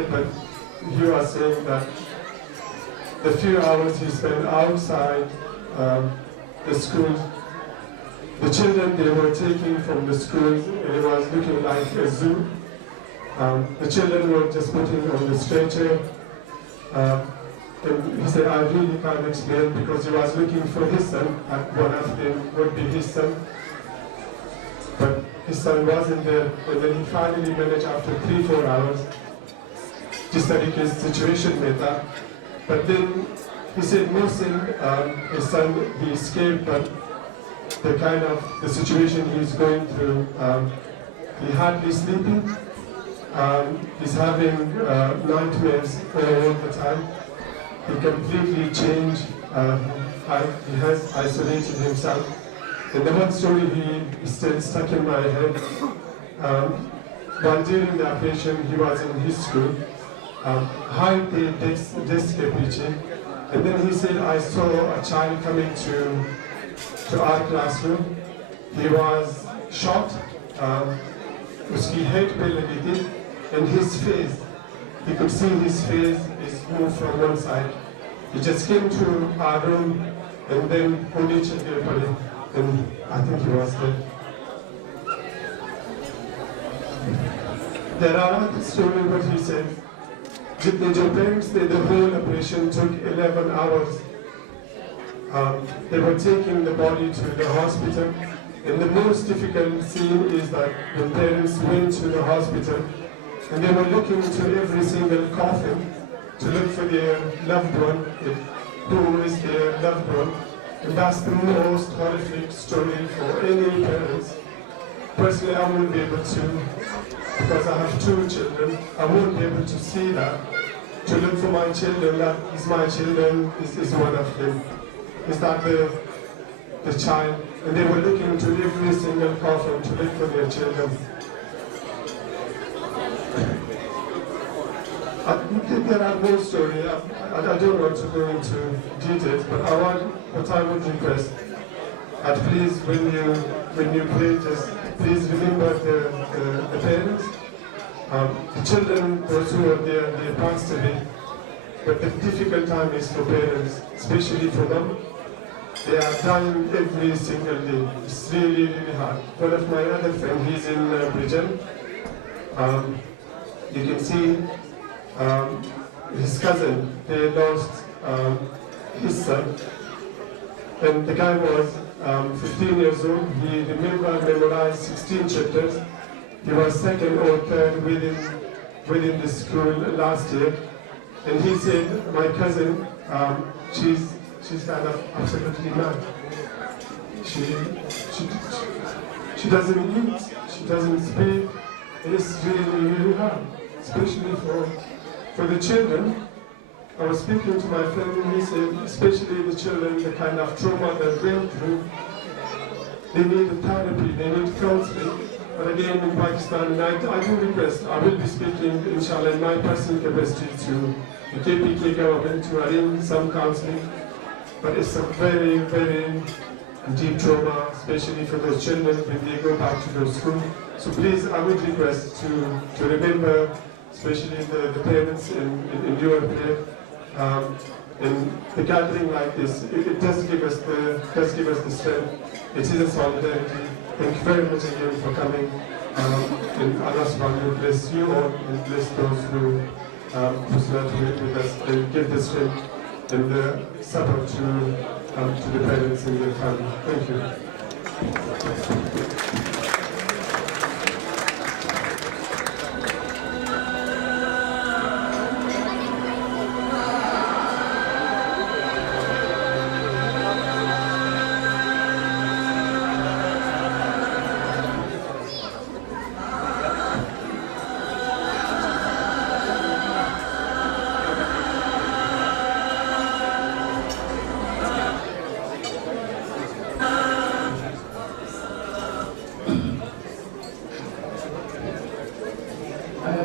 But he was saying that the few hours he spent outside the schools, the children they were taking from the schools, it was looking like a zoo. The children were just putting on the stretcher. And he said, I really can't explain, because he was looking for his son, and one of them would be his son. But his son wasn't there, and then he finally managed after 3-4 hours just that his situation with that. But then he said, Mohsin, his son, he escaped, but the kind of the situation he's going through, he hardly sleeping. He's having nightmares all the time. He completely changed. He has isolated himself. And the one story he is still stuck in my head. While during the operation, he was in his school. High paid desk teaching, and then he said, I saw a child coming to our classroom. He was shot, uski head pe lagi thi, and his face, he could see his face is moved from one side. He just came to our room, and then and I think he was dead. There are other stories what he said. Your parents did the whole operation, took 11 hours. They were taking the body to the hospital. And the most difficult scene is that the parents went to the hospital and they were looking into every single coffin to look for their loved one, who is their loved one. And that's the most horrific story for any parents. Personally, I won't be able to, because I have 2 children, I won't be able to see that. To look for my children, that is my children, this is one of them. Is that the child? And they were looking to every single coffin to look for their children. There are more stories. I don't want to go into details, but what I would request, that please, when you pray, just please remember the parents. The children, those who are there, they passed away. But the difficult time is for parents, especially for them. They are dying every single day. It's really, really hard. One of my other friends, he's in Bridgen. You can see his cousin, they lost his son. And the guy was 15 years old. He memorized 16 chapters. He was second or third within the school last year. And he said, my cousin, she's kind of absolutely mad. She doesn't eat, she doesn't speak. It's really, really hard, especially for the children. I was speaking to my friend and he said, especially the children, the kind of trauma they went through, they need therapy, they need counseling. But again, in Pakistan, I do request, I will be speaking, inshallah, in my personal capacity to the KPK government to arrange some counseling. But it's a very, very deep trauma, especially for those children when they go back to their school. So please, I would request to remember, especially the parents in your prayer. And the gathering like this, it does give us the strength. It is a solidarity. Thank you very much again for coming. And Allah subhanahu wa ta'ala bless you all and bless those who serve with us and give the strength and the support to the parents and their family. Thank you.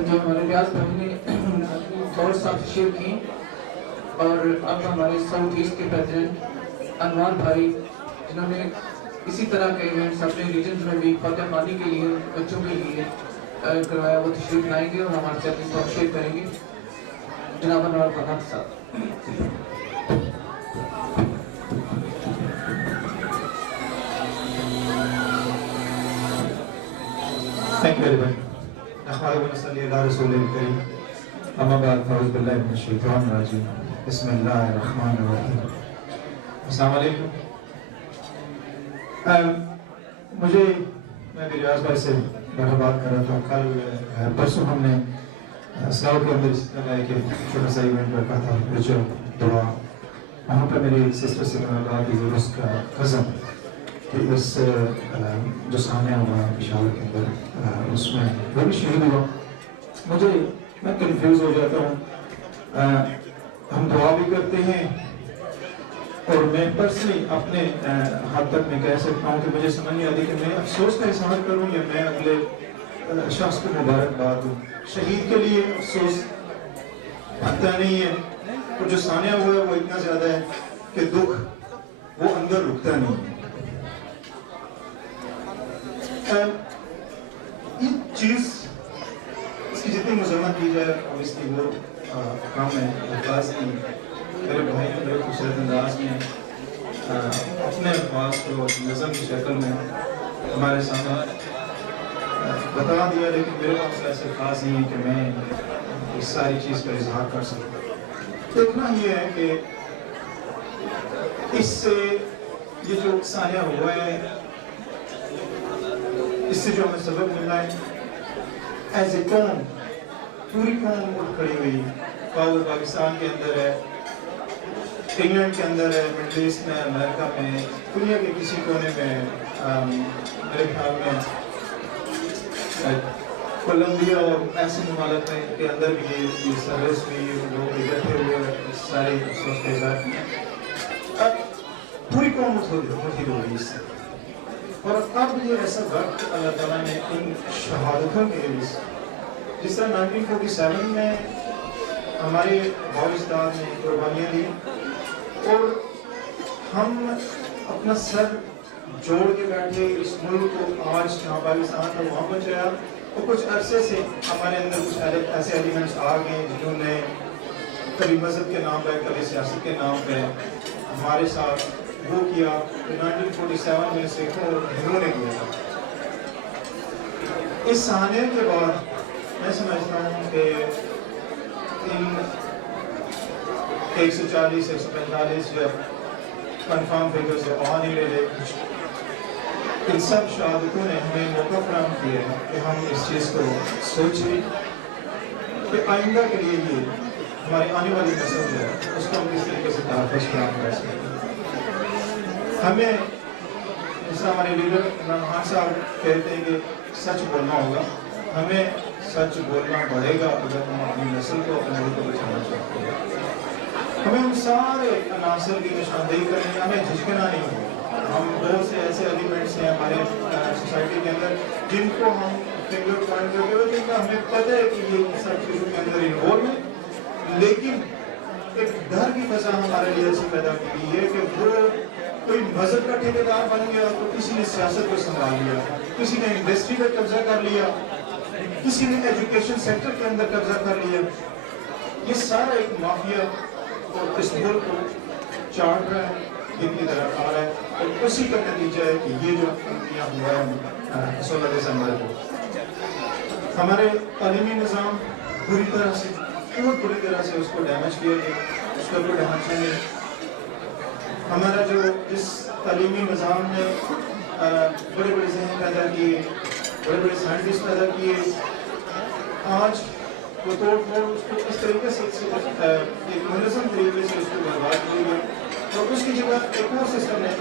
جو ہمارے ریاض بھائی نے بہت ساتھ share کی اور اب ہمارے ساؤتھ ایسٹ کے پریزیڈنٹ انوار بھائی جنہوں نے اسی طرح کے ایونٹس اپنے ریجنز میں بھی فاتح خوانی کے لیے بچوں کے لیے کروایا وہ تشریف لائیں گے اور ہمارے سے اپنی بات شیئر کریں گے. جناب انور فہد صاحب. Thank you very much. نحمده ونصلي على رسوله الكريم. أما بعد فأعوذ بالله من الشيطان الرجيم. بسم الله الرحمن الرحيم. السلام علیکم. مجھے میں بھی ریاض بھائی سے بات کر رہا تھا. کل پرسوں ہم نے اسلاؤ کے اندر اس طرح کہ چھوٹا سا ایونٹ رکھا تھا ریچر دعا. وہاں پہ میری سسٹر سے میں نے کہا کہ اس کا قسم کہ اس جو سامنے ہوا پشاور کے اندر اس میں وہ بھی شہید ہوا. میں کنفیوز ہو جاتا ہوں. ہم دعا بھی کرتے ہیں اور میں پرسنلی اپنے حد تک میں کہہ سکتا ہوں کہ مجھے سمجھ نہیں آتی کہ میں افسوس کا اظہار کروں یا میں اگلے شخص کو مبارکباد دوں. شہید کے لیے افسوس بنتا نہیں ہے اور جو سامنے ہوا ہے وہ اتنا زیادہ ہے کہ دکھ وہ اندر رکتا نہیں ہے. یہ چیز اس کی جتنی مذمت کی جائے obviously وہ کام ہے. الفاظ کی میرے بھائی نے بڑے خوبصورت انداز میں اپنے الفاظ کو نظم کی شکل میں ہمارے سامنے بتا دیا, لیکن میرے پاس ایسے الفاظ نہیں ہیں کہ میں اس ساری چیز کا اظہار کر سکوں. دیکھنا یہ ہے کہ اس سے یہ جو سانحہ ہوا ہے اس سے جو ہمیں سبق مل رہا ہے ایز اے قوم, پوری قوم اٹھ کھڑی ہوئی. پاکستان کے اندر ہے, انگلینڈ کے اندر ہے, مڈل ایسٹ میں, امریکہ میں, دنیا کے کسی کونے میں, میرے خیال میں کولمبیا اور ایسے ممالک میں کے اندر بھی یہ سروس ہوئی, لوگ اکٹھے ہوئے سارے افسوس کے ساتھ. پوری قوم متحد ہو رہی اس سے. اور اب یہ ایسا وقت اللہ تعالیٰ نے ان شہادتوں کے لیے جس طرح 1947 میں ہمارے باوجداد نے قربانیاں دی اور ہم اپنا سر جوڑ کے بیٹھے اس ملک کو آج جہاں پاکستان کا وہاں پہنچایا. اور کچھ عرصے سے ہمارے اندر کچھ ایسے ایلیمنٹس آ گئے جنہوں نے کبھی مذہب کے نام پہ کبھی سیاست کے نام پہ ہمارے ساتھ وہ کیا. 1947 میں سکھوں اور ہندوؤں نے کیا. اس سانحے کے بعد میں سمجھتا ہوں کہ ان 140-145 جب کنفرم فگرز آ نہیں رہے, ان سب شہادتوں نے ہمیں موقع فراہم کیا ہے کہ ہم اس چیز کو سوچیں کہ آئندہ کے لیے یہ ہماری آنے والی نسل جو ہے اس کو ہم کس طریقے سے تحفظ فراہم کر سکتے ہیں. ہمیں جس طرح ہمارے لیڈر عمران خان صاحب کہتے ہیں کہ سچ بولنا ہوگا, ہمیں سچ بولنا پڑے گا اگر ہم اپنی نسل کو اپنے ملک کو بچانا چاہتے ہیں. ہمیں ان سارے عناصر کی نشاندہی کرنی ہے, ہمیں جھجکنا نہیں ہوگا. ہم بہت سے ایسے ایلیمنٹس ہیں ہمارے سوسائٹی کے اندر جن کو ہم فنگر پوائنٹ کرتے ہوئے جن کا ہمیں پتہ ہے کہ یہ سب چیزوں کے اندر انوالو ہے, لیکن ایک ڈر کی فضا ہمارے لیے ایسی پیدا کی گئی ہے کہ وہ کوئی مذہب کا ٹھیکیدار بن گیا تو کسی نے سیاست کو سنبھال لیا, کسی نے انڈسٹری پر قبضہ کر لیا, کسی نے ایجوکیشن سیکٹر کے اندر قبضہ کر لیا. یہ سارا ایک مافیا اور اس ملک کو چاٹ رہا ہے, دن کی طرف آ رہا ہے, اور اسی کا نتیجہ ہے کہ یہ جو یہاں ہوا ہے 16 دسمبر کو. ہمارے تعلیمی نظام بری طرح سے, بہت بری طرح سے اس کو ڈیمیج کیا گیا, اس کا کوئی ڈھانچہ نہیں. ہمارا جو جس تعلیمی نظام نے بڑے بڑے ذہن پیدا کیے, بڑے بڑے سائنٹسٹ پیدا کیے, آج وہ توڑ پھوڑ اس کو اس طریقے سے ایک منظم طریقے سے اس کو برباد کی گئی, اور اس کی جگہ ایک اور سسٹم نے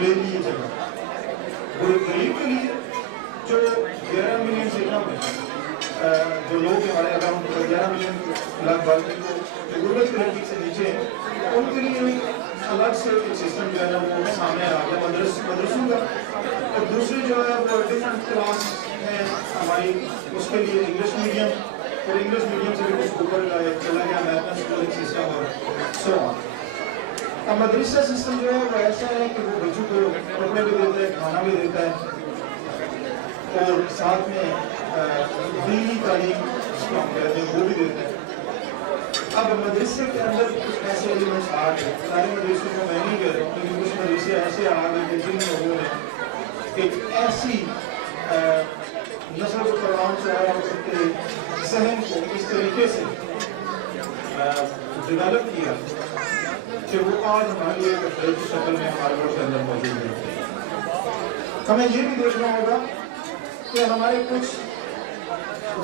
لے لی یہ جگہ. وہ غریب کے لیے جو 11 ملین سے کم ہے, جو لوگ ہمارے اگر ہم 11 ملین لاکھ بالغ کو جو غربت کی لڑکی سے نیچے ہیں, ان کے لیے الگ سے ایک سسٹم جو ہے نا وہ سامنے آ گیا مدرسوں کا. اور دوسری جو ہے وہ ڈفرنٹ کلاس ہے ہماری, اس کے لیے انگلش میڈیم, اور انگلش میڈیم سے بھی کچھ اوپر چلا گیا امیرکن اسکولنگ سسٹم اور سو آن. اب مدرسہ سسٹم جو ہے وہ ایسا ہے کہ وہ بچوں کو کپڑے بھی دیتا ہے, کھانا بھی دیتا ہے, اور ساتھ میں دینی تعلیم جس کو ہم کہتے ہیں وہ بھی دیتے ہیں. اب مدرسے کے اندر کچھ ایسے ایلیمنٹس آ گئے, سارے مدرسوں کو میں نہیں کہہ رہا ہوں, لیکن کچھ مدرسے ایسے آ گئے کہ جن لوگوں نے ایک ایسی نسل کو قرآن سے آیا اور ان کے ذہن کو اس طریقے سے ڈیولپ کیا کہ وہ آج ہمارے لیے ایک کی شکل میں ہمارے ملک کے اندر موجود ہے. ہمیں یہ بھی دیکھنا ہوگا کہ ہمارے کچھ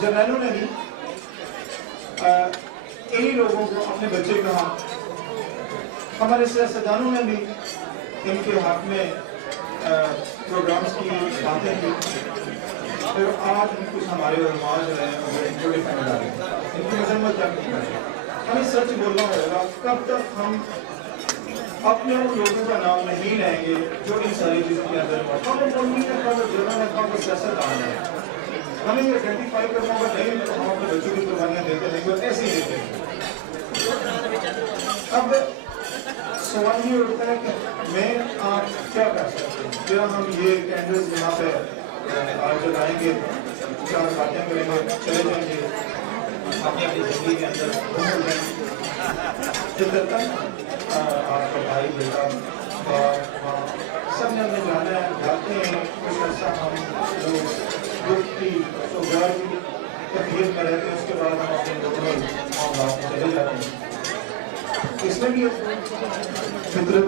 جرنیلوں نے بھی انہی لوگوں کو اپنے بچے کہا, ہمارے سیاستدانوں نے بھی ان کے حق میں پروگرامز کی, باتیں کی, اور آج بھی کچھ ہمارے علماء جو ہیں وہ ان کو ڈیفینڈ کر رہے ہیں, ان کی مذمت کر رہے ہیں. ہمیں سچ بولنا ہوگا, کب تک ہم اپنے ان لوگوں کا نام نہیں لیں گے جو ان ساری چیزوں کے اندر ہم مولوی ہے, کب جرنل ہے, کب سیاستدان ہے. ہمیں یہ آئیڈینٹیفائی کرنا ہوگا, نہیں تو ہم اپنے بچوں کی قربانیاں دیتے ہیں, وہ ایسے ہی دیتے ہیں. اب سوال یہ اٹھتا ہے کہ میں آپ کیا کر سکتے ہیں, کیا ہم یہ کینڈلز یہاں پہ آج جلائیں گے, چار باتیں کریں گے, چلے جائیں گے اپنی اپنی زندگی کے اندر گھوم جائیں گے, جب تک آپ کا بھائی بیٹا سب نے ہمیں جانا ہے, جاتے ہیں کچھ عرصہ ہم دکھ کی سوگوار کی تکلیف میں رہتے ہیں, اس کے بعد ہم اپنے نارمل معاملات میں چلے جاتے ہیں. اس میں بھی فطرت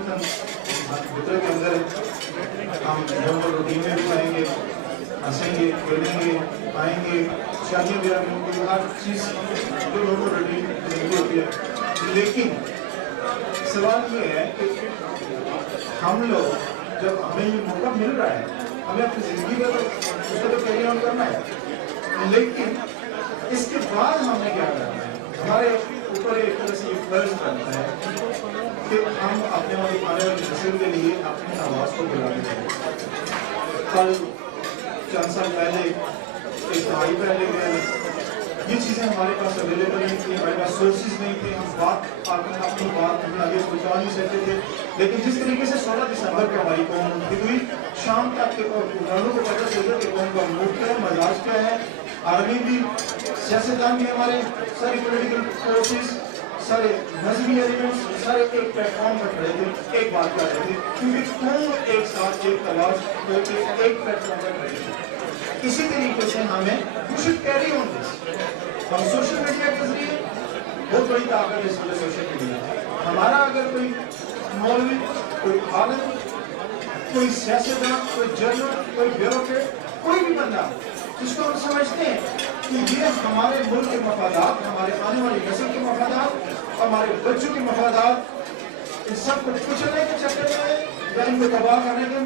کے اندر ہم نارمل روٹین میں بھی آئیں گے, ہنسیں گے, کھیلیں گے, آئیں گے, شادیاں بیاہ میں ہوں گی, ہر چیز جو نارمل روٹین زندگی ہوتی ہے. لیکن سوال یہ ہے کہ ہم لوگ جب ہمیں یہ موقع مل رہا ہے, ہمیں اپنی زندگی کا تو اس کو تو کیری آن کرنا ہے, لیکن اس کے بعد ہم نے کیا کرنا ہے, ہمارے اوپر ایک طرح سے یہ فرض بنتا ہے کہ ہم اپنے آنے والی نسل کے لیے اپنی آواز کو بلانے چاہیے. کل چند سال پہلے ایک دہائی پہلے گئے, یہ چیزیں ہمارے پاس اویلیبل نہیں تھی, ہمارے پاس سورسز نہیں تھے, ہم بات اپنی بات ہم آگے پہنچا نہیں سکتے تھے. لیکن جس طریقے سے 16 دسمبر کو ہماری قوم منتخب ہوئی, شام تک کے حکمرانوں کو پتہ چل گیا کہ قوم کا موڈ کیا ہے, مزاج کیا ہے. آرمی بھی, سیاستدان بھی, ہمارے ساری پولیٹیکل فورسز, سارے مذہبی ایلیمنٹس, سارے ایک پلیٹ فارم پر کھڑے تھے, ایک بات کر رہے تھے, کیونکہ قوم ایک ساتھ ایک تلاش ہو کے ایک پلیٹ فارم پر کھڑے تھے. اسی طریقے سے ہمیں we should carry on this. ہم سوشل میڈیا کے ذریعے بہت بڑی طاقت ہے اس وجہ سوشل میڈیا. ہمارا اگر کوئی مولوی, کوئی عالم, کوئی سیاستدان, کوئی جنرل, کوئی بیوروکریٹ, کوئی بھی بندہ جس کو ہم سمجھتے ہیں کہ یہ ہمارے ملک کے مفادات, ہمارے آنے والی نسل کے مفادات, ہمارے بچوں کے مفادات, ان سب کو کچلنے کے چکر میں یا ان کو تباہ کرنے کے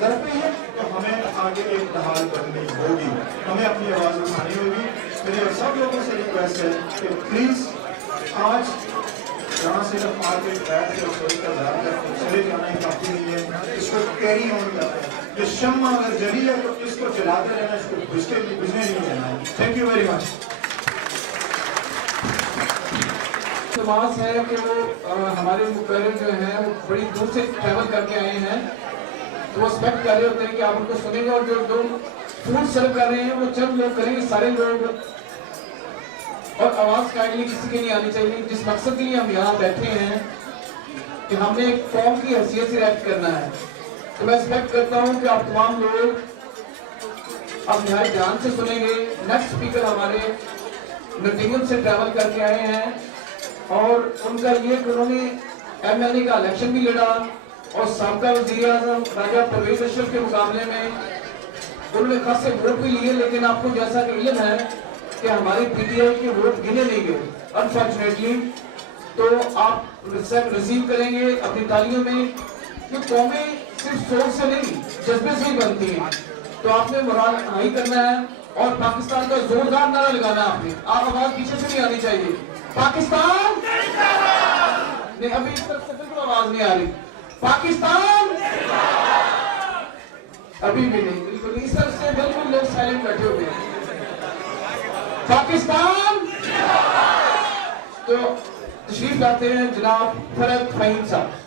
در پہ ہے, تو ہمیں آگے ایک دہال کرنی ہوگی, ہمیں اپنی آواز اٹھانی ہوگی. میری اور سب لوگوں سے ریکویسٹ ہے کہ پلیز آج جہاں صرف مارکیٹ بیٹھ کے رسوئی کا ظاہر کر کے چلے جانا ہی کافی نہیں ہے, اس کو کیری آن کرنا ہے. یہ شمع اگر جلی ہے تو اس کو جلاتے رہنا, اس کو بجھنے نہیں دینا ہے. Thank you very much. سماس ہے کہ وہ ہمارے مقرر جو ہیں وہ بڑی دور سے ٹریول کر کے آئے ہیں, تو وہ ایکسپیکٹ کر رہے ہوتے ہیں کہ آپ ان کو سنیں گے, اور جو لوگ فوڈ سرو کر رہے ہیں وہ چند لوگ کریں گے, سارے لوگ, اور آواز کائنڈلی کسی کی نہیں آنی چاہیے. جس مقصد کے لیے ہم یہاں بیٹھے ہیں کہ ہم نے ایک قوم کی حیثیت سے ریکٹ کرنا ہے, تو میں ایکسپیکٹ کرتا ہوں کہ آپ تمام لوگ اب نہایت دھیان سے سنیں گے. نیکسٹ اسپیکر ہمارے نوٹنگھم سے ٹریول کر کے آئے ہیں, اور ان کا یہ کہ انہوں نے MLA کا الیکشن بھی لڑا, اور سابقہ وزیر اعظم راجہ پرویز اشرف کے مقابلے میں انہوں نے خاصے ووٹ بھی لیے. لیکن آپ کو جیسا کہ علم ہے کہ ہمارے PTI کے ووٹ گنے نہیں گئے انفارچونیٹلی, تو آپ ریسیو کریں گے اپنی تالیوں میں. یہ قومیں صرف سوچ سے نہیں جذبے سے ہی بنتی ہیں, تو آپ نے مراد ہائی کرنا ہے اور پاکستان کا زوردار نعرہ لگانا ہے. آپ نے آواز پیچھے سے نہیں آنی چاہیے, پاکستان نہیں, ابھی اس طرف سے بالکل آواز نہیں آ رہی, پاکستان ابھی بھی نہیں, بالکل اس طرف سے بالکل لوگ سائلنٹ بیٹھے ہوئے ہیں. پاکستان. تو تشریف لاتے ہیں جناب فرد فہیم صاحب.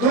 2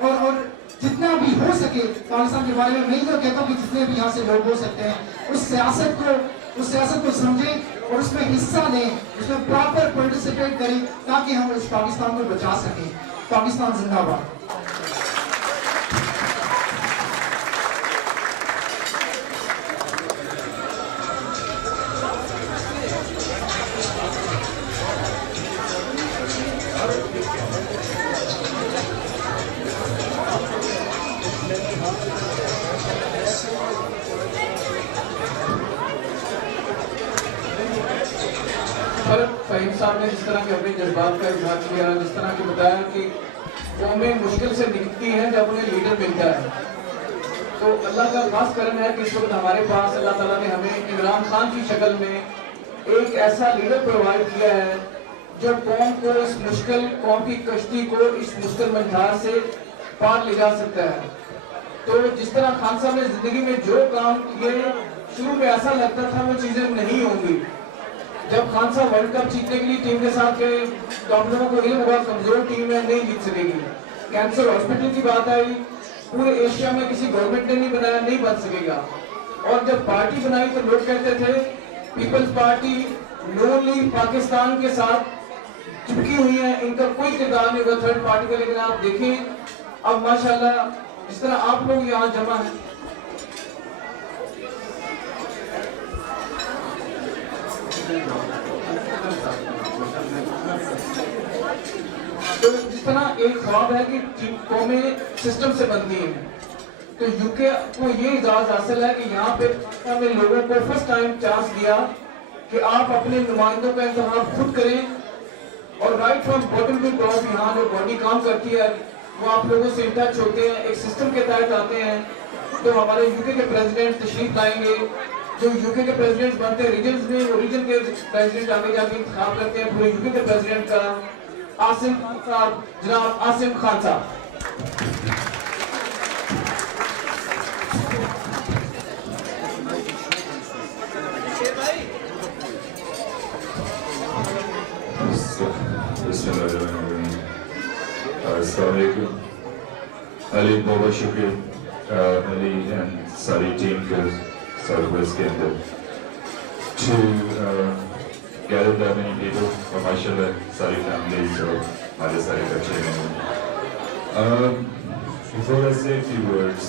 اور جتنا بھی ہو سکے پاکستان کے بارے میں میں تو کہتا ہوں کہ جتنے بھی یہاں سے لوگ ہو سکتے ہیں اس سیاست کو سمجھیں اور اس میں حصہ لیں, اس میں پراپر پارٹیسپیٹ کریں تاکہ ہم اس پاکستان کو بچا سکیں. پاکستان زندہ باد. فہیم صاحب نے جس طرح کے اپنے جذبات کا اظہار کیا, جس طرح کہ بتایا کہ قومیں مشکل سے نکلتی ہیں جب انہیں لیڈر ملتا ہے, تو اللہ کا خاص کرم ہے کہ اس وقت ہمارے پاس اللہ تعالیٰ نے ہمیں عمران خان کی شکل میں ایک ایسا لیڈر پرووائڈ کیا ہے جو قوم کو اس مشکل قوم کی کشتی کو اس مشکل منجھار سے پار لے جا سکتا ہے. تو جس طرح خان صاحب نے زندگی میں جو کام کیے, شروع میں ایسا لگتا تھا وہ چیزیں نہیں ہوں گی. جب خان صاحب ورلڈ کپ جیتنے کے لیے ٹیم کے ساتھ گئے, ڈاکٹروں کو علم ہوا کمزور ٹیم ہے, نہیں جیت سکے گی. کینسر ہاسپٹل کی بات آئی, پورے ایشیا میں کسی گورنمنٹ نے نہیں بنایا, نہیں بن سکے گا. اور جب پارٹی بنائی تو لوگ کہتے تھے پیپلز پارٹی لونلی پاکستان کے ساتھ چپکی ہوئی ہے, ان کا کوئی کردار نہیں ہوگا تھرڈ پارٹی کا. لیکن آپ دیکھیں اب ماشاءاللہ جس طرح آپ لوگ یہاں جمع ہیں, تو جس طرح ایک خواب ہے کہ قومیں سسٹم سے بنتی ہیں, تو یو کے کو یہ اعزاز حاصل ہے کہ یہاں پہ ہمیں لوگوں کو فرسٹ ٹائم چانس دیا کہ آپ اپنے نمائندوں کا انتخاب خود کریں, اور right from bottom to top یہاں جو باڈی کام کرتی ہے وہ آپ لوگوں سے ان ٹچ ہوتے ہیں, ایک سسٹم کے تحت آتے ہیں. تو ہمارے یو کے پریزیڈنٹ تشریف لائیں گے, جو یو کے پریزیڈنٹس بنتے ہیں ریجنز میں, وہ ریجن کے پریزیڈنٹ آگے جا کے انتخاب کرتے ہیں پورے یو کے پریزیڈنٹ کا. آصم خان صاحب, جناب آصم خان صاحب. السلام علیکم. علی بہت شکریہ علی اینڈ ساری ٹیم کے ساؤتھ ویسٹ کے اندر to gather that many people, اور ماشاء اللہ ساری فیملیز اور ہمارے سارے بچے ہیں. Before I say a few words,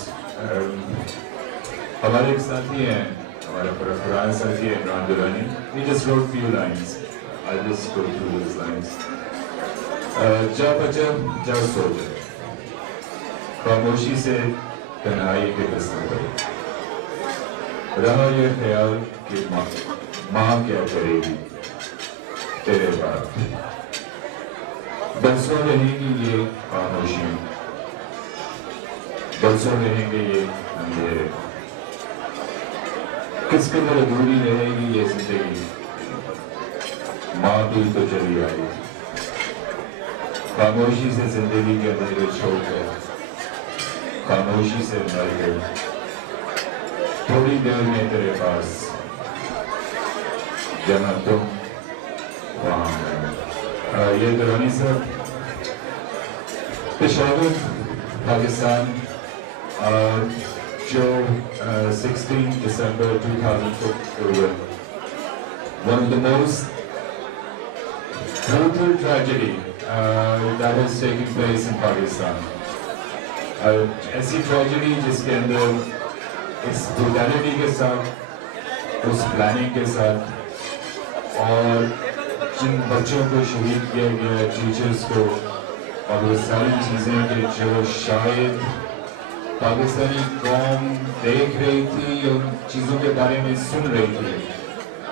ہمارے ایک ساتھی ہیں, ہمارا قرآن ساتھی ہے عمران دورانی. He just wrote few lines. I'll just go through those lines. جا بچا جا سو جا, خاموشی سے تنہائی کے بستر پر رہا یہ خیال کہ ماں کیا کرے گی تیرے بعد. برسوں رہیں گی یہ خاموشیاں, برسوں رہیں گے یہ اندھیرے, کس قدر ادھوری رہے گی یہ زندگی, ماں بھی تو چلی آئی. خاموشی سے زندگی کے اندھیرے چھوڑ گئے, خاموشی سے مر گئے, تھوڑی دیر میں تیرے پاس, جہاں تم وہاں میں. یہ درانی صاحب پشاور پاکستان, جو 16 December 2004, one of the most brutal tragedy that has taken place in Pakistan. ایسی ٹریجڈی جس کے اندر اس بروٹیلٹی کے ساتھ, اس پلاننگ کے ساتھ, اور جن بچوں کو شہید کیا گیا, ٹیچرز کو, اور وہ ساری چیزیں کہ جو شاید پاکستانی قوم دیکھ رہی تھی, ان چیزوں کے بارے میں سن رہی تھی,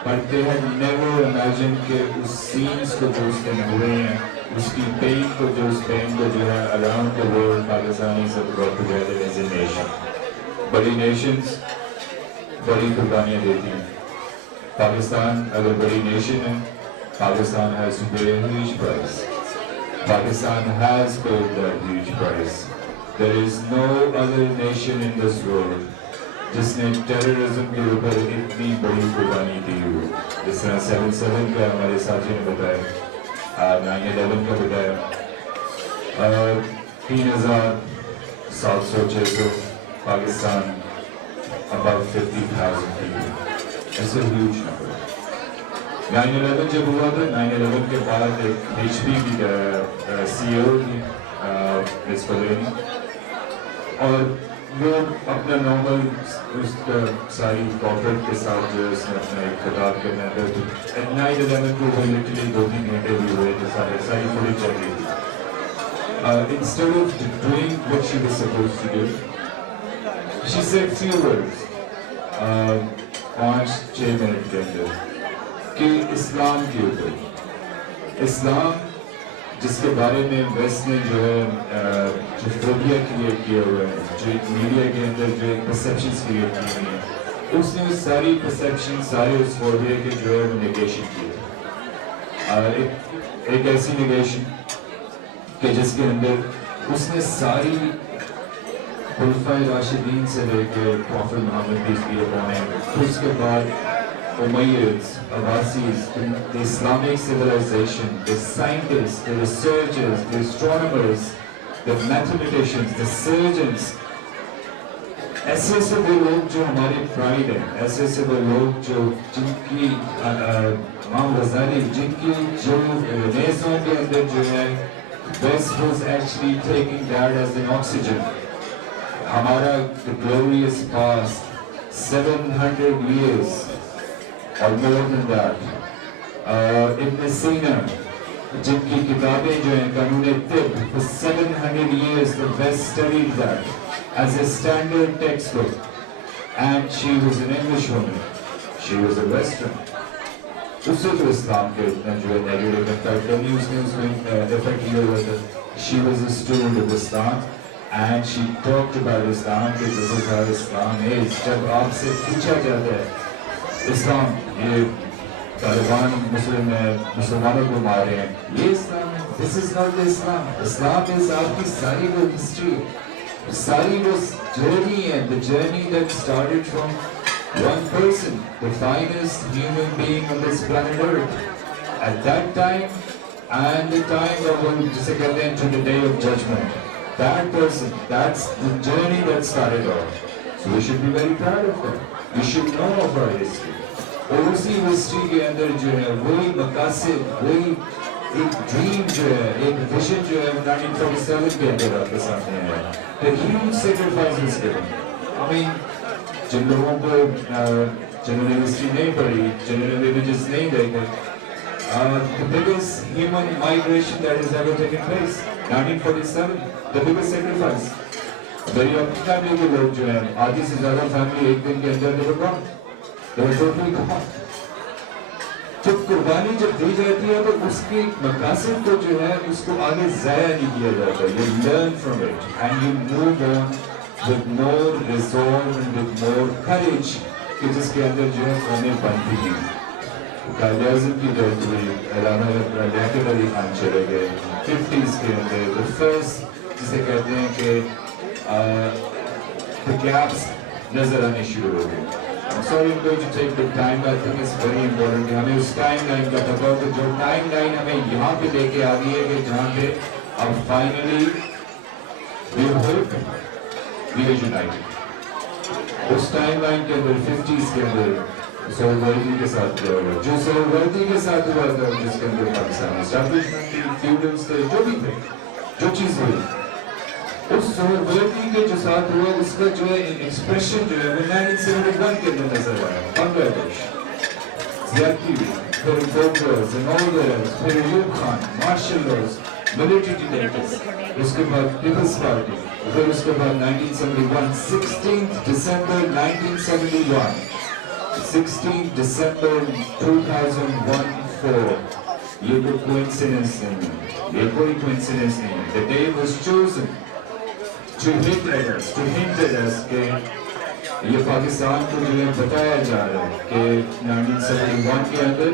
but they had never imagined کہ اس سینس کو جو اس دن ہوئے ہیں, اس کی پین کو, جو اس پین کو جو ہے around the world Pakistani sub brought together as a nation. بڑی نیشنز بڑی قربانیاں دیتی ہیں. پاکستان اگر بڑی نیشن ہے, Pakistan has to pay a huge price. Pakistan has paid that huge price. There is no other nation in this world جس نے ٹیررزم کے اوپر اتنی بڑی قربانی دی ہو. جس طرح 7/7 کا ہمارے ساتھی نے بتایا, 9/11 کا بتایا, 3,000 700-600 Pakistan, about 50,000 people. It's a huge number. 9/11 جب ہوا تھا 9/11 کے بعد ایک HP کی CEO تھی مس فلینی، اور وہ اپنا نارمل اس کا ساری کارپوریٹ کے ساتھ جو ہے اس نے اپنا ایک خطاب کرنا تھا. 9/11 کو وہ لٹرلی 2-3 گھنٹے بھی ہوئے تھے، ساری فوٹیج چل رہی تھی. Instead of doing what she was supposed to do, she said few words 5-6 minute کے اندر کہ اسلام کے اوپر، اسلام جس کے بارے میں ویسٹ نے جو ہے جو فوبیا کریٹ کیا ہوا ہے، جو ایک میڈیا کے اندر جو ایک پرسیپشنز کریٹ کی ہوئی ہیں، اس نے ساری پرسیپشن سارے اس فوبیا کے جو ہے وہ نیگیشن کیے. ایک ایسی نیگیشن کہ جس کے اندر اس نے ساری خلفائے راشدین سے لے کے prophet Muhammad peace be upon him, پھر اس کے بعد امیدز، عباسیز، the Islamic civilization, the scientists, the researchers, the astronomers, the mathematicians, the surgeons، ایسے سے وہ لوگ جو ہمارے پرائڈ ہیں، ایسے سے وہ لوگ جو جن کی امام غزالی جن کی جو ریزوں کے اندر جو ہے West was actually taking that as an oxygen. ہمارا the glorious past 700 years or more than that. ابن سینا جن کی کتابیں جو ہیں قانون طب for 700 years the West studied that as a standard textbook, and she was an English woman, she was a Western. اس سے تو اسلام کے اتنا جو ہے نیگیٹو امپیکٹ نہیں اس نے اس میں افیکٹ کیا ہوا تھا. She was a student of Islam and she talked about Islam کہ this is how Islam is. جب آپ سے پوچھا جاتا ہے اسلام یہ طالبان مسلمانوں کو مارے ہیں، یہ اسلام ہے، this is not the Islam. Islam is آپ کی ساری وہ ہسٹری، ساری وہ جرنی ہے، the journey that started from one person, the finest human being on this planet Earth, at that time and the time of jise kehte hain to the day of judgment. That person, that's the journey that started off. So we should be very proud of that. We should know of our history. اور اسی history کے اندر جو ہے وہی مقاصد، وہی ایک dream جو ہے، ایک ویژن جو ہے 1947 کے اندر آپ کے سامنے ہے. The huge sacrifice was given. I mean جن لوگوں کو جنہوں نے ہسٹری نہیں پڑھی، جنہوں نے امیجز نہیں دیکھے، the biggest human migration that has ever taken place 1947, the biggest sacrifice. میری اپنی فیملی کے لوگ جو ہیں آدھی سے زیادہ فیملی ایک دن کے اندر they were gone. They were totally gone. جب قربانی جب دی جاتی ہے تو اس کی مقاصد کو جو ہے اس کو آگے ضائع نہیں کیا جاتا. You learn from it and you move on with more resolve and with more courage کہ جس کے اندر جو ہے قومیں بنتی ہیں. قائد اعظم کی ڈیتھ ہوئی، علامہ لیاقت علی خان چلے گئے 50s کے اندر. the first جسے کہتے ہیں کہ the gaps نظر آنے شروع ہو گئے. I'm sorry I'm going to take the time, but I think it's very important کہ ہمیں اس ٹائم لائن کا پتہ ہو کہ جو ٹائم لائن ہمیں یہاں پہ لے کے آ گئی ہے کہ جہاں پہ اب finally we hope we are united. اس ٹائم لائن کے اندر 50s کے اندر سہروردی کے ساتھ کیا ہوا، جو سہروردی کے ساتھ ہوا تھا جس کے اندر پاکستان اسٹیبلشمنٹ تھی، فیوڈلز تھے، جو بھی تھے، جو چیز ہوئی اس سہروردی کے جو ساتھ ہوا اس کا جو ہے ایکسپریشن جو ہے وہ 1971 کے اندر نظر آیا. بنگلہ دیش زیادتی ہوئی، پھر فوکرز انالڈرز، پھر Ayub Khan, martial laws, military dictators, اس کے بعد پیپلز پارٹی، پھر اس کے بعد 1971 16 دسمبر 1971 16 دسمبر 2001 یہ کوئی کوئنسیڈنس نہیں ہے، یہ کوئی کوئنسیڈنس نہیں ہے. The day was chosen to hint at us کہ یہ پاکستان کو جو ہے بتایا جا رہا ہے کہ 1971 کے اندر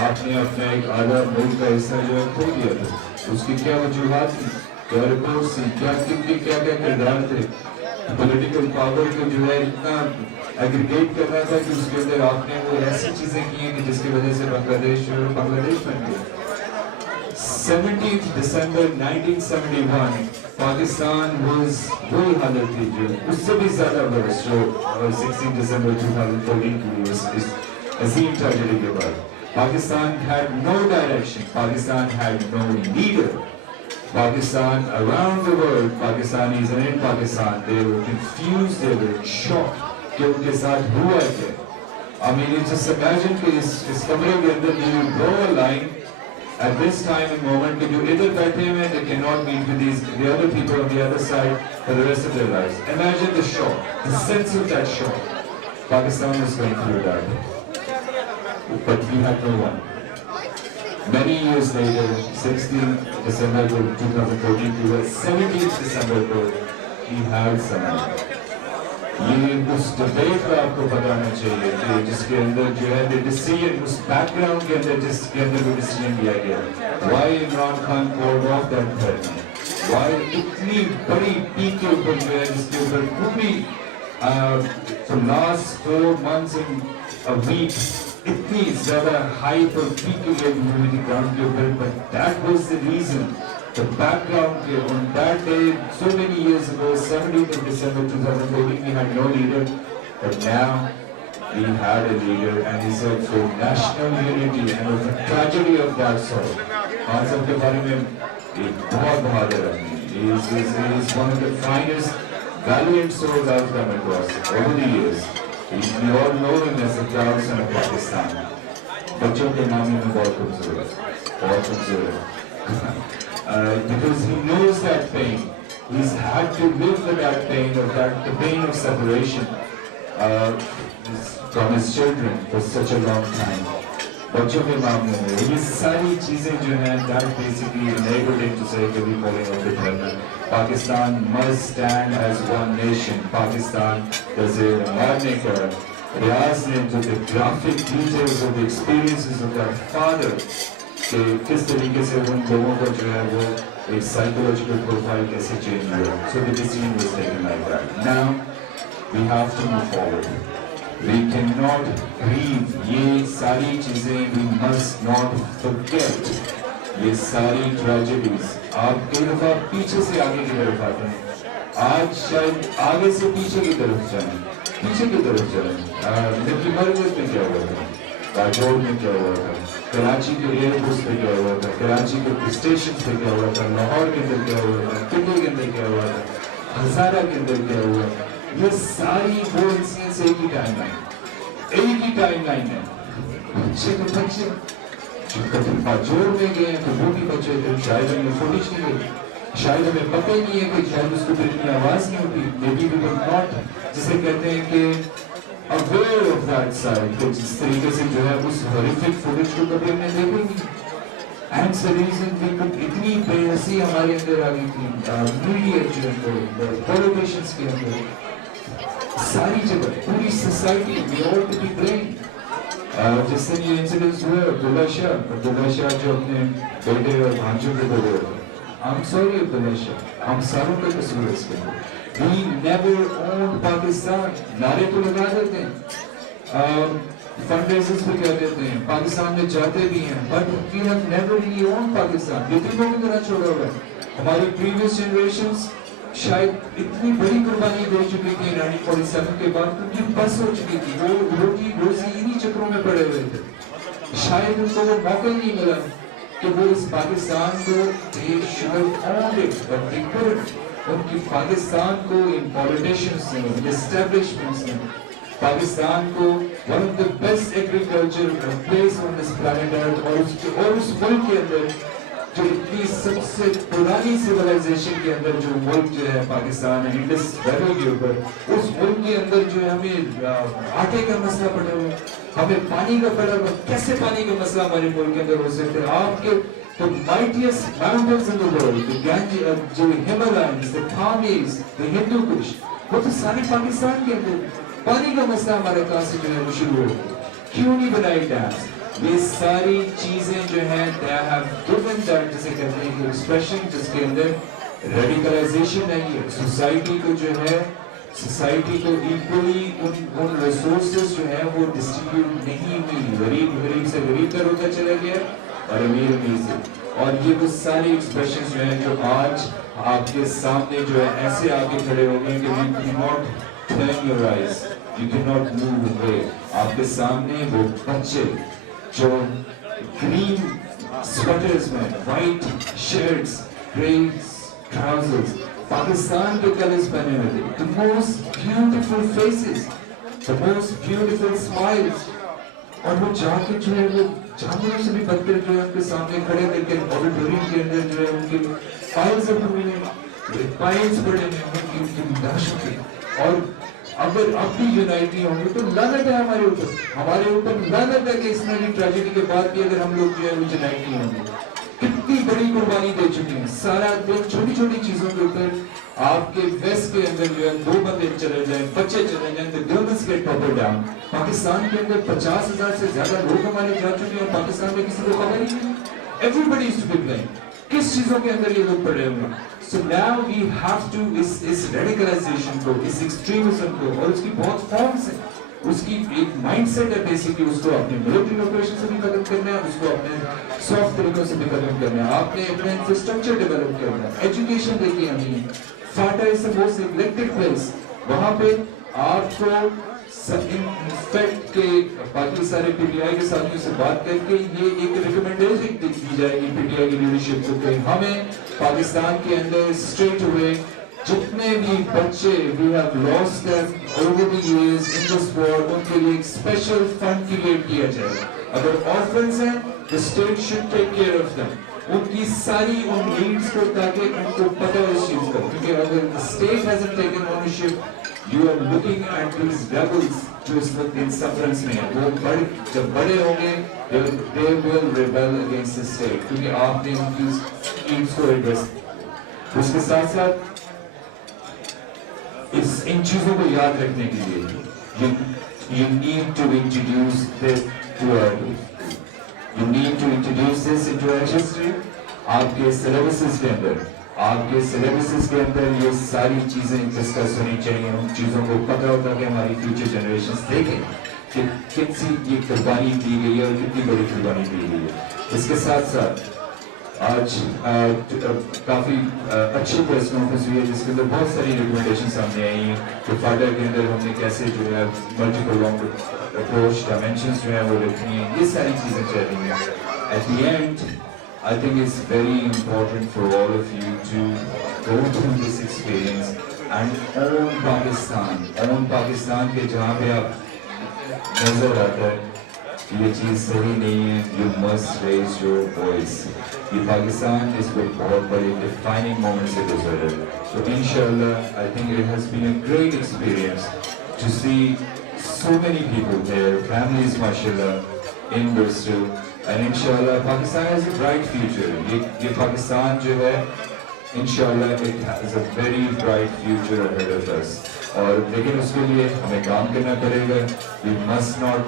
آپ نے اپنا ایک اعلیٰ ملک کا حصہ جو ہے کھو دیا تھا. اس کی کیا وجوہات تھی، کیا رپورٹس تھی، کیا کن کے کیا کیا کردار تھے. پولیٹیکل پاور کو جو ہے اتنا ایگریگیٹ کرنا تھا کہ اس کے اندر آپ نے وہ ایسی چیزیں کی ہیں کہ جس کی وجہ سے بنگلہ دیش بن گیا. 17th December 1971 پاکستان was وہی حالت تھی جو اس سے بھی زیادہ برس جو 16 دسمبر 2014 کی اس عظیم ٹریجڈی کے بعد. Pakistan had no direction, Pakistan had no leader. Pakistan around the world, Pakistanis and in Pakistan, they were confused, they were in shock کہ ان کے ساتھ ہوا کیا. I mean, just imagine کہ اس کمرے کے اندر you draw a line at this time and moment کہ جو ادھر بیٹھے ہوئے they cannot meet with the other people on the other side for the rest of their lives. Imagine the shock, the sense of that shock. Pakistan was going through that. But we had no one. Many years later, 16th December 2014 to 17th December کو we had someone. یہ اس debate کا آپ کو بتانا چاہیے کہ جس کے اندر جو ہے ڈیسیژن اس بیک گراؤنڈ کے اندر جس کے اندر وہ ڈیسیژن لیا گیا why Imran Khan called off that threat, why اتنی بڑی پیک کے اوپر جو ہے جس کے اوپر پوری for last 4 months and a week اتنی زیادہ ہائی پر پیک کے لیے ہوئی تھی گراؤنڈ کے اوپر. but that was the reason, the background on that day so many years ago, 17th of December 2014, we had no leader, but now we had a leader, and he said for national unity and of the tragedy of that sort. Khan sahab ke bare mein ek bahut bahadur aadmi, he is one of the finest valiant souls I've come across over the years. We all know him as the proud son of Pakistan. بچوں کے معاملے میں بہت خوبصورت because he knows that pain. He's had to live with that pain of the pain of separation from his children for such a long time. بچوں کے معاملے میں یہ ساری چیزیں جو ہیں that basically enabled him to say کہ we calling of the brother. Pakistan must stand as one nation. Pakistan does it مارنے کا ریاض نے جو the graphic details of the experiences of their father کہ کس طریقے سے ان لوگوں کا جو ہے وہ ایک psychological profile کیسے change ہوا. So the decision was taken like that. Now we have to move forward. We cannot grieve. یہ ساری چیزیں we must not forget. یہ ساری tragedies. آپ کئی دفعہ پیچھے سے آگے کی طرف آتے ہیں. آج شاید آگے سے پیچھے کی طرف جائیں. پیچھے کی طرف جائیں. لیکن مرکز میں کیا ہوا تھا؟ راجور میں کیا ہوا تھا؟ کراچی کے ایئرپورٹ پہ کیا ہوا تھا؟ کراچی کے اسٹیشن پہ کیا ہوا تھا؟ لاہور کے اندر کیا ہوا تھا؟ پنڈی کے اندر کیا ہوا تھا؟ ہزارہ کے اندر کیا ہوا تھا؟ یہ ساری وہ انسینس ایک ہی ٹائم لائن ہے. بچے تو بچے جو کبھی باجور میں گئے ہیں تو وہ بھی بچے تھے. شاید ہمیں فوٹیج نہیں ہوئی, شاید ہمیں پتہ ہی نہیں ہے کہ شاید اس کو پھر اتنی آواز نہیں ہوتی. Maybe we were not, جسے کہتے ہیں کہ aware of that side, کہ جس طریقے سے جو ہے اس horrific footage کو کبھی ہم نے دیکھیں گی. And the reason we could اتنی بے حسی ہمارے اندر آ گئی تھی, میڈیا کے اندر, politicians کے اندر, ساری جگہ, پوری society, we all to be blamed. جس سے یہ انسیڈنس ہوئے عبداللہ شاہ جو اپنے بیٹے اور بھانجوں کو بولے ہوئے, I'm sorry عبداللہ شاہ, ہم ساروں کا قصور ہے اس کے اندر. We never owned Pakistan. نعرے تو لگا دیتے ہیں, فنڈ ریزرز پہ کہہ دیتے ہیں, پاکستان میں جاتے بھی ہیں, but we have never really owned Pakistan. یتیموں کی طرح چھوڑا ہوا ہے. ہماری previous generations شاید اتنی بڑی قربانی دے چکی تھی 1947 کے بعد, کیونکہ بس ہو چکی تھی, وہ روٹی روزی انہی چکروں میں پڑے ہوئے تھے. شاید ان کو وہ موقع ہی نہیں ملا کہ وہ اس پاکستان کو they should have owned it, but they couldn't. ان کی پاکستان کو ان پولیٹیشنز نے, ان اسٹیبلشمنٹس نے پاکستان کو one of the best agriculture place on this planet earth, اور اس ملک کے اندر جو اتنی سب سے پرانی سیولائزیشن کے اندر جو ملک جو ہے پاکستان ہے, انڈس ویلی کے اوپر, اس ملک کے اندر جو ہے ہمیں آٹے کا مسئلہ پڑا ہوا, ہمیں پانی کا پڑا ہوا. کیسے پانی کا مسئلہ ہمارے ملک کے اندر ہو سکتا ہے؟ آپ کے the mightiest mountains in the world, the Ganges, جو Himalayas, the Pamirs, the Hindu Kush, وہ تو سارے پاکستان کے اندر. پانی کا مسئلہ ہمارے کہاں سے جو ہے وہ شروع ہو, کیوں نہیں بنائی ڈیمز؟ یہ ساری چیزیں جو ہیں they have given that, جسے کہتے ہیں ایکسپریشن, جس کے اندر ریڈیکلائزیشن ہے. یہ سوسائٹی کو جو ہے, سوسائٹی کو ایکولی ان ریسورسز جو ہیں وہ ڈسٹریبیوٹ نہیں ہوئی. غریب سے غریب تر ہوتا چلا گیا اور امیر سے اور یہ وہ سارے ایکسپریشن جو ہیں جو آج آپ کے سامنے جو ہے ایسے آ کے کھڑے ہو گئے کہ you cannot turn your eyes, you cannot move away. آپ کے سامنے وہ بچے جو گرین سویٹرز میں وائٹ شرٹس گرے ٹراؤزرز پاکستان کے کلرز پہنے ہوئے تھے. The most beautiful faces, the most beautiful smiles. اور وہ جا کے جو ہے وہ جانوروں سے بھی بدتر جو ہے ان کے سامنے کھڑے کر کے آڈیٹوریم کے اندر جو ہے ان کے فائلز ہوئے ہیں فائلز پڑے ہیں ان کی داشت کی. اور اگر اب بھی یونائٹ نہیں ہوں گے تو لعنت ہے ہمارے اوپر لعنت ہے کہ اس میں بھی ٹریجڈی کے بعد بھی اگر ہم لوگ جو ہے وہ یونائٹ نہیں ہوں گے. کتنی بڑی قربانی دے چکے ہیں سارا دن چھوٹی چھوٹی چیزوں کے اوپر. آپ کے ویسٹ کے اندر جو ہے 2 بندے چلے جائیں بچے چلے جائیں the girls get toppled down. Pakistan کے اندر 50,000 سے زیادہ لوگ ہمارے جا چکے ہیں اور پاکستان میں کسی کو خبر ہی نہیں. Everybody is to be blamed. کس چیزوں کے اندر یہ لوگ پڑے ہوئے ہیں. So now we have to us radicalization کو اس extremism کو اور اس کی بہت فارمز ہیں. اس کی ایک مائنڈ سیٹ ہے بیسیکلی اس کو اپنے ملٹری آپریشن سے بھی ختم کرنا ہے اس کو اپنے سافٹ طریقوں سے بھی ختم کرنا ہے. آپ نے اپنا انفراسٹرکچر ڈیولپ کرنا ہے ایجوکیشن دے کے ہمیں FATA is the most neglected place. وہاں پہ آپ کو انفیکٹ کے باقی سارے پی ٹی آئی کے ساتھیوں سے بات کر کے یہ ایک ریکمنڈیشن دی جائے گی پی ٹی آئی کی لیڈرشپ کو کہ ہمیں پاکستان کے اندر اسٹریٹ ہوئے جتنے بھی بچے we have lost them over the years in this war ان کے لیے ایک اسپیشل فنڈ کریٹ کیا جائے. اگر orphans ہیں the state should take care of them. ان کی ساری ان نیڈز کو تاکہ ان کو پتہ ہو اس چیز کا کیونکہ اگر the state hasn't taken ownership you are looking at these rebels جو اس وقت ان سفرنس میں ہیں وہ جب بڑے ہوں گے they will rebel against the state کیونکہ آپ نے ان کی نیڈز کو ایڈریس. اس کے ساتھ ساتھ ان چیزوں کو یاد رکھنے کے لیے you need to introduce this to our you need to introduce this into our history. آپ کے سلیبسز کے اندر یہ ساری چیزیں ڈسکس ہونی چاہیے. ان چیزوں کو پتہ ہوتا کہ ہماری فیوچر جنریشنز دیکھیں کہ کتنی یہ قربانی دی گئی ہے اور کتنی بڑی قربانی دی گئی ہے. اس کے ساتھ ساتھ آج کافی اچھی پریس کانفرنس ہوئی ہے جس کے اندر بہت ساری ریکمنڈیشن سامنے آئی ہیں کہ فاٹا کے اندر ہم نے کیسے جو ہے ملٹیپل لانگ اپروچ ڈائمینشنز جو ہیں وہ رکھنی ہیں. یہ ساری چیزیں چل رہی ہیں. At the end I think it's very important for all of you to go through this experience and own Pakistan کے جہاں پہ آپ نظر آتا ہے یہ چیز صحیح نہیں ہے you must raise your voice. یہ پاکستان اس کو بہت بڑے defining moment سے گزر رہا ہے. So inshallah I think it has been a great experience to see so many people there, families mashallah in Bristol. And inshallah Pakistan has a bright future. یہ پاکستان جو ہے inshallah it has a very bright future ahead of us. اور لیکن اس کے لیے ہمیں کام کرنا پڑے گا. We must not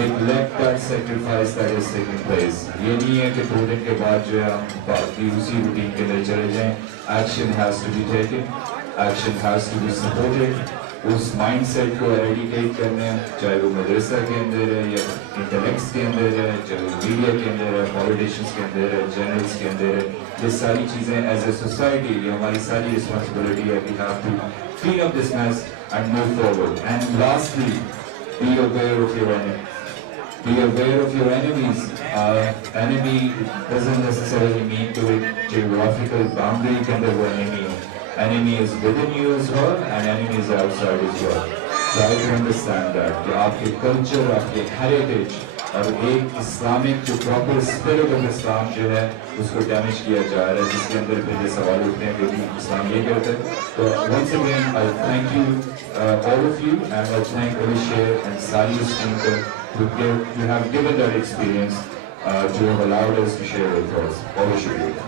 neglect that sacrifice that is taking place. یہ نہیں ہے کہ 2 دن کے بعد جو ہے ہم باقی اسی روٹین کے اندر چلے جائیں. Action has to be taken. Action has to be supported. اس مائنڈ سیٹ کو ایریڈیکیٹ کرنے چاہے وہ مدرسہ کے اندر ہے یا انٹلیکٹس کے اندر ہے چاہے وہ میڈیا کے اندر ہے پولیٹیشینس کے اندر ہے جرنلس کے اندر ہے. یہ ساری چیزیں ایز اے سوسائٹی یہ ہماری ساری رسپانسبلٹی ہے. We have to clean up this mess and move forward. And lastly be aware of your enemy. Be aware of your enemies. Enemy doesn't necessarily mean to a geographical boundary کے اندر وہ enemy ہے. Enemy is within you as well and enemy is outside as well. Try to understand that کہ آپ کے culture آپ کے heritage اور ایک اسلامک جو پراپر اسپرٹ آف اسلام جو ہے اس کو ڈیمیج کیا جا رہا ہے جس کے اندر پھر یہ سوال اٹھتے ہیں کہ اسلام یہ کرتا ہے. تو once again I thank you all of you and I thank Alisher and Sari Usman to have given that experience to have allowed us to share with us. All shukriya.